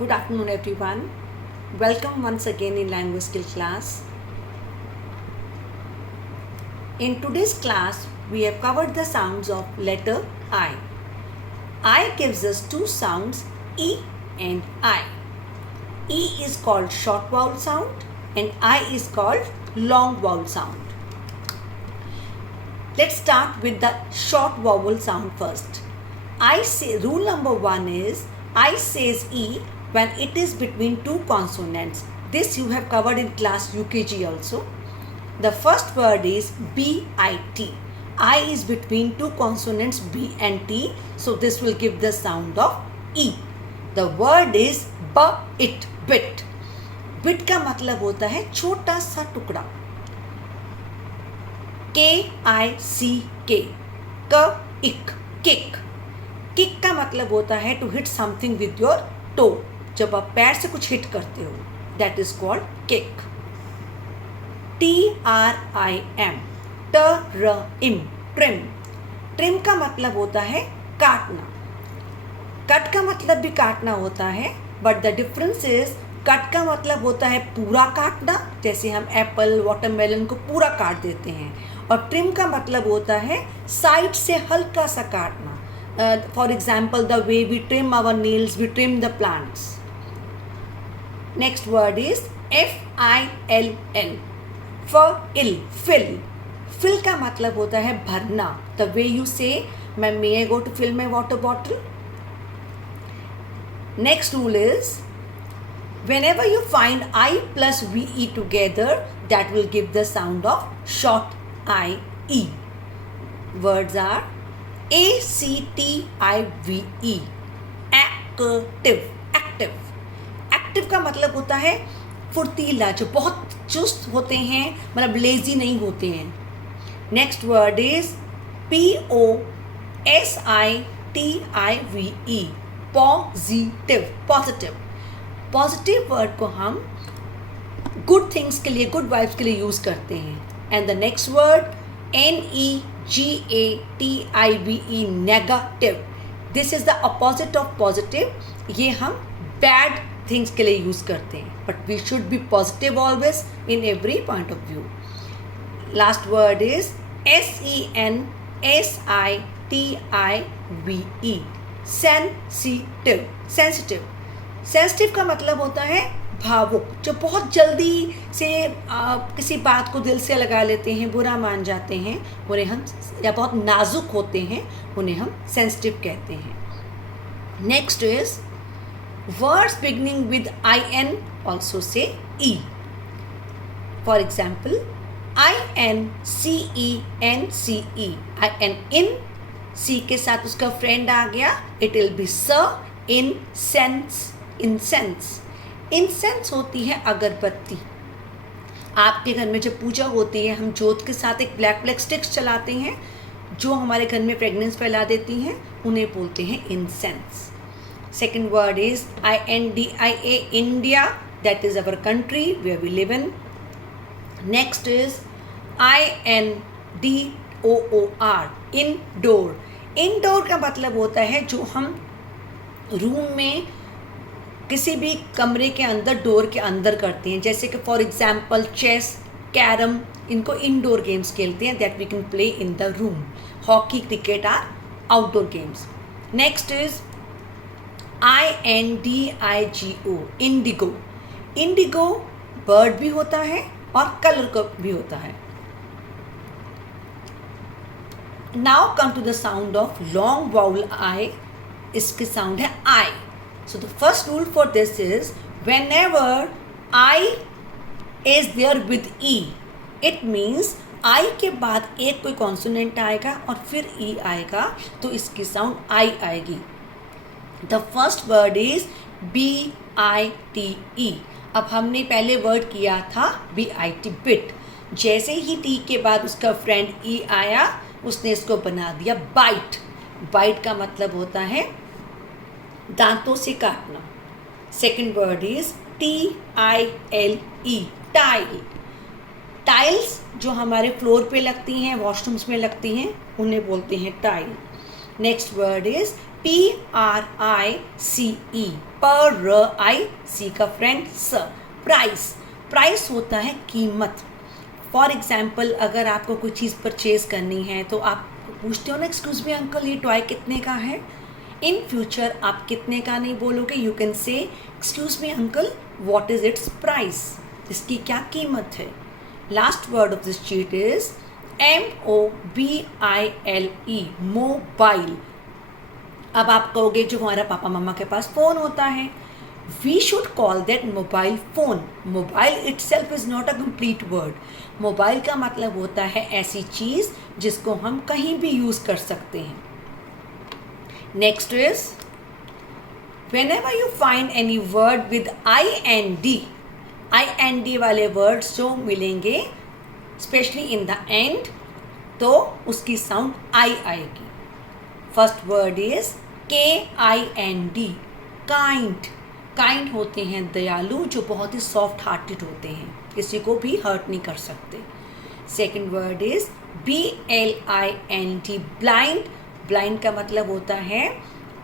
Good afternoon, everyone. Welcome once again in language skill class. In today's class, we have covered the sounds of letter I. I gives us two sounds, E and I. E is called short vowel sound and I is called long vowel sound. Let's start with the short vowel sound first. I say rule number 1 is I says E when it is between two consonants. This you have covered in class UKG also. The first word is B-I-T. I is between two consonants B and T. So this will give the sound of E. The word is B-it, bit. Bit का मतलब होता है छोटा सा टुकड़ा. K-I-C-K. K-ick, kick. Kick का मतलब होता है to hit something with your toe. जब आप पैर से कुछ हिट करते हो, that is called kick. T-R-I-M, T-R-I-M, trim. Trim का मतलब होता है काटना. कट का मतलब भी काटना होता है, but the difference is cut का मतलब होता है पूरा काटना, जैसे हम एप्पल वाटरमेलन को पूरा काट देते हैं, और ट्रिम का मतलब होता है साइड से हल्का सा काटना. For example, the way we trim our nails, we trim the plants. Next word is F-I-L-L. Fill. Fill का मतलब होता है भरना. The way you say, may I go to fill my water bottle? Next rule is, whenever you find I plus VE together, that will give the sound of short I-E. Words are A-C-T-I-V-E. Active. Active का मतलब होता है फुर्तीला, जो बहुत चुस्त होते हैं, मतलब लेजी नहीं होते हैं. Next word is P-O-S-I-T-I-V-E. Positive word को हम गुड थिंग्स के लिए, गुड वाइब्स के लिए यूज़ करते हैं. And the next word N-E-G-A-T-I-V-E. Negative. This is the opposite of positive. ये हम बैड थिंग्स के लिए यूज़ करते हैं, but we should be positive always in every point of view. Last word is S-E-N-S-I-T-I-V-E. Sensitive का मतलब होता है भावुक, जो बहुत जल्दी से किसी बात को दिल से लगा लेते हैं, बुरा मान जाते हैं, उन्हें हम, या बहुत नाजुक होते हैं, उन्हें हम सेंसिटिव कहते हैं. Next is words beginning with I-N, also say E. For example, I-N-C-E-N-C-E. I-N in, C के साथ उसका फ्रेंड आ गया, it will be sir. Incense होती है अगरबत्ती. आपके घर में जब पूजा होती है, हम जोत के साथ एक ब्लैक स्टिक्स चलाते हैं, जो हमारे घर में फ्रेगनेंस फैला देती हैं, उन्हें बोलते हैं incense. Second word is I-N-D-I-A, India. That is our country where we live in. Next is I-N-D-O-O-R, indoor. Indoor का मतलब होता है जो हम रूम में किसी भी कमरे के अंदर, डोर के अंदर करते हैं, जैसे कि फॉर एग्जाम्पल चेस, कैरम, इनको इंडोर गेम्स खेलते हैं, that we can play in the room. Hockey, cricket are outdoor games. Next is I-N-D-I-G-O, indigo. Indigo bird भी होता है और कलर का भी होता है. Now come to the sound of long vowel I. इसके साउंड है I. So the first rule for this is whenever I is there with E, it means I के बाद एक कोई कॉन्सोनेंट आएगा और फिर E आएगा, तो इसकी साउंड I आएगी. The first word is B-I-T-E. अब हमने पहले वर्ड किया था B-I-T, bit. जैसे ही T के बाद उसका फ्रेंड E आया, उसने इसको बना दिया बाइट. बाइट का मतलब होता है दांतों से काटना. Second word is T-I-L-E, tile. Tiles जो हमारे फ्लोर पे लगती हैं, वॉशरूम्स में लगती हैं, उन्हें बोलते हैं tile. Next word is PRICE, पर आई सी का फ्रेंड स, प्राइस। प्राइस होता है कीमत। फॉर एग्जाम्पल अगर आपको कोई चीज़ परचेज करनी है तो आप पूछते हो ना, एक्सक्यूज मी अंकल ये टॉय कितने का है। इन फ्यूचर आप कितने का नहीं बोलोगे, you can say excuse me uncle what is it's price, इसकी क्या कीमत है। Last word of this cheat is MOBILE, mobile. अब आप कहोगे जो हमारा पापा मम्मा के पास फ़ोन होता है, we should call that mobile phone. Mobile itself is not a complete word. Mobile का मतलब होता है ऐसी चीज़ जिसको हम कहीं भी यूज़ कर सकते हैं। Next is whenever you find any word with IND वाले वर्ड्स जो मिलेंगे स्पेशली इन द एंड, तो उसकी साउंड आई आएगी। First word is KIND, kind. Kind होते हैं दयालु, जो बहुत ही सॉफ्ट हार्टेड होते हैं, किसी को भी हर्ट नहीं कर सकते। Second word is BLIND, blind. Blind का मतलब होता है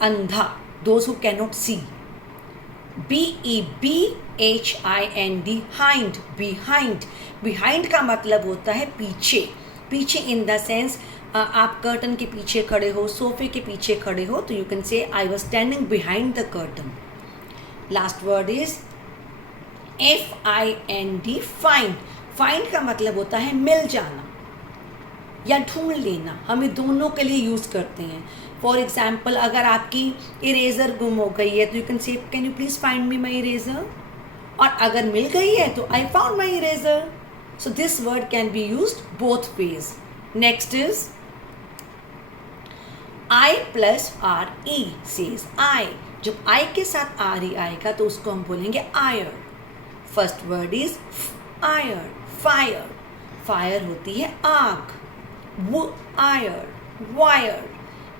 अंधा, those who can not see. BEBHIND, hind, behind. Behind का मतलब होता है पीछे। पीछे इन द सेंस आप कर्टन के पीछे खड़े हो, सोफे के पीछे खड़े हो, तो you can say I was standing behind the curtain. Last word is FIND, find. Find का मतलब होता है मिल जाना या ढूंढ लेना। हम ये दोनों के लिए यूज़ करते हैं। फॉर एग्जाम्पल अगर आपकी इरेज़र गुम हो गई है तो you can say can you please find me my eraser, और अगर मिल गई है तो I found my eraser. So this word can be used both ways. Next is I+RE, says I. जब आई के साथ RE आएगा तो उसको हम बोलेंगे ire. First word is ire, fire. Fire होती है आग। आयर, वायर।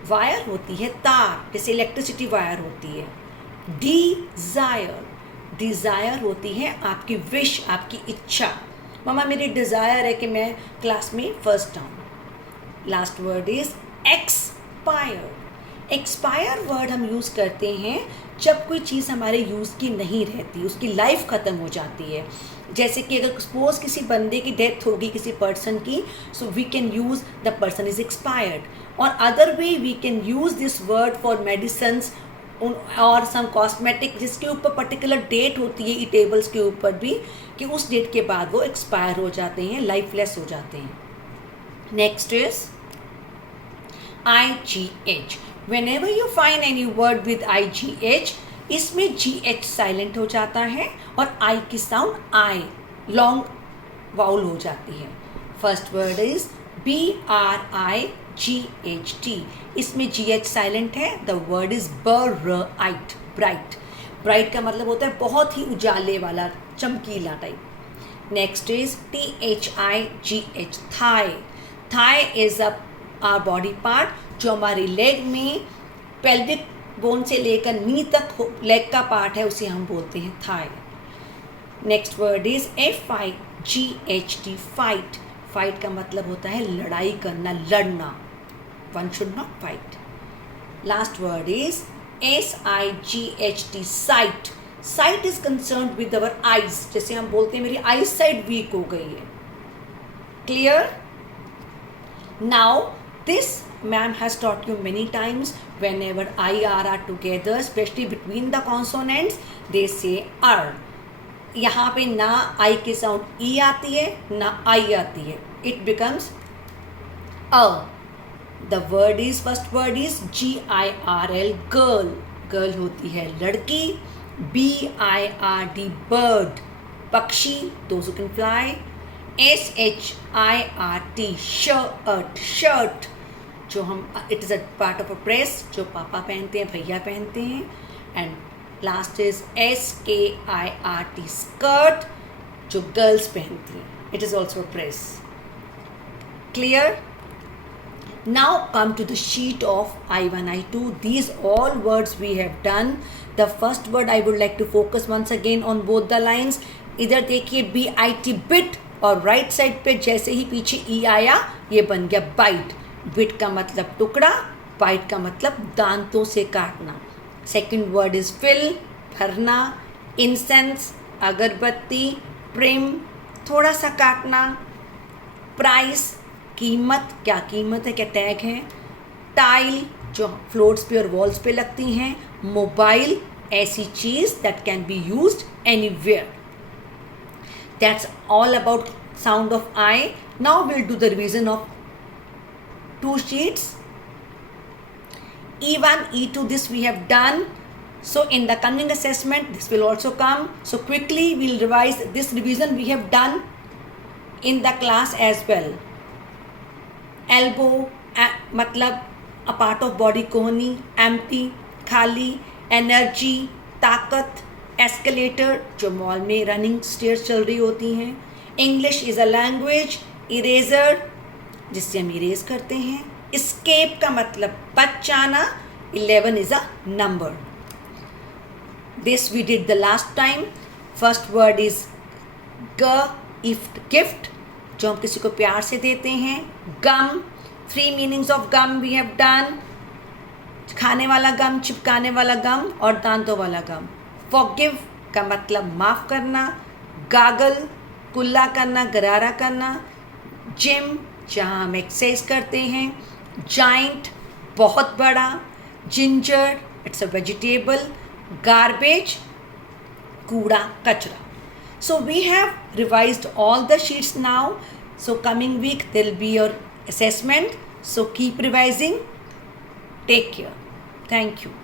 वायर होती है तार, जैसे इलेक्ट्रिसिटी वायर होती है। डिज़ायर, डिज़ायर होती है आपकी विश, आपकी इच्छा। मामा मेरी डिज़ायर है कि मैं क्लास में फर्स्ट आऊँ। Last word is expire. Expire word हम यूज़ करते हैं जब कोई चीज़ हमारे यूज़ की नहीं रहती, उसकी लाइफ ख़त्म हो जाती है। जैसे कि अगर सपोज किसी बंदे की डेथ होगी, किसी पर्सन की, so we can use the person is expired. और other way we can use this word for medicines और सम कॉस्मेटिक, जिसके ऊपर पर्टिकुलर डेट होती है, ईटेबल्स के ऊपर भी, कि उस डेट के बाद वो एक्सपायर हो जाते हैं, लाइफलेस हो जाते हैं। Next is IGH। Whenever you find any word with IGH, इसमें GH साइलेंट हो जाता है और I की साउंड I, लॉन्ग वाउल हो जाती है। फर्स्ट वर्ड इज BRIGHT, इसमें GH साइलेंट है। The word is bright, bright. Bright का मतलब होता है बहुत ही उजाले वाला, चमकीला type. Next is THIGH, thigh. Thigh is our body part, जो हमारी लेग में पेल्विक बोन से लेकर नी तक लेग का पार्ट है, उसे हम बोलते हैं thigh. Next word is FIGHT, fight. Fight का मतलब होता है लड़ाई करना, लड़ना। One should not fight. Last word is SIGHT, sight. Sight is concern with our eyes, जैसे हम बोलते हैं मेरी आई साइट वीक हो गई है। Clear? Now this ma'am has taught you many times, whenever IR are together, especially between the consonants, they say R. यहाँ पे ना I की साउंड E आती है, ना I आती है, it becomes A. The word is, first word is GIRL, girl. Girl होती है लड़की। BIRD, bird, पक्षी, those who can fly. SHIRT, shirt, shirt, जो हम it is a part of a press, जो पापा पहनते हैं, भैया पहनते हैं। And last is SKIRT, skirt, जो गर्ल्स पहनती हैं, it is also a press. Clear? Now come to the sheet of I1, I2. These all words we have done. The first word I would like to focus once again on both the lines. इधर देखिए BIT, bit, और right side पे जैसे ही पीछे E आया ये बन गया बाइट। बिट का मतलब टुकड़ा, बाइट का मतलब दांतों से काटना. सेकंड वर्ड इज फिल, भरना. इंसेंस, अगरबत्ती. ट्रिम, थोड़ा सा काटना. प्राइस, कीमत, क्या कीमत है, क्या टैग है. टाइल, जो फ्लोर्स पे और वॉल्स पे लगती हैं. मोबाइल, ऐसी चीज़ that can be used anywhere. That's all about sound of I. Now we'll do the revision of 2 sheets. E1, E2, this we have done. So in the coming assessment, this will also come. So quickly we'll revise this revision we have done in the class as well. Elbow, मतलब a part of body कोहनी. Empty, खाली. Energy, ताकत. Escalator, जो mall में running stairs चल रही होती हैं. English is a language. Eraser, जिससे हम इरेज करते हैं. escape का मतलब बच जाना. 11 is a number. This we did the last time. First word is gift, जो हम किसी को प्यार से देते हैं. Gum, 3 meanings of gum we have done. खाने वाला गम, चिपकाने वाला गम और दांतों वाला गम. फॉरगिव का मतलब माफ़ करना. गागल, कुल्ला करना, गरारा करना. जिम, जहाँ हम एक्सरसाइज करते हैं. जाइंट, बहुत बड़ा. Ginger, it's a vegetable. Garbage, कूड़ा, कचरा. So we have revised all the sheets now. So coming week there will be your assessment. So keep revising. Take care. Thank you.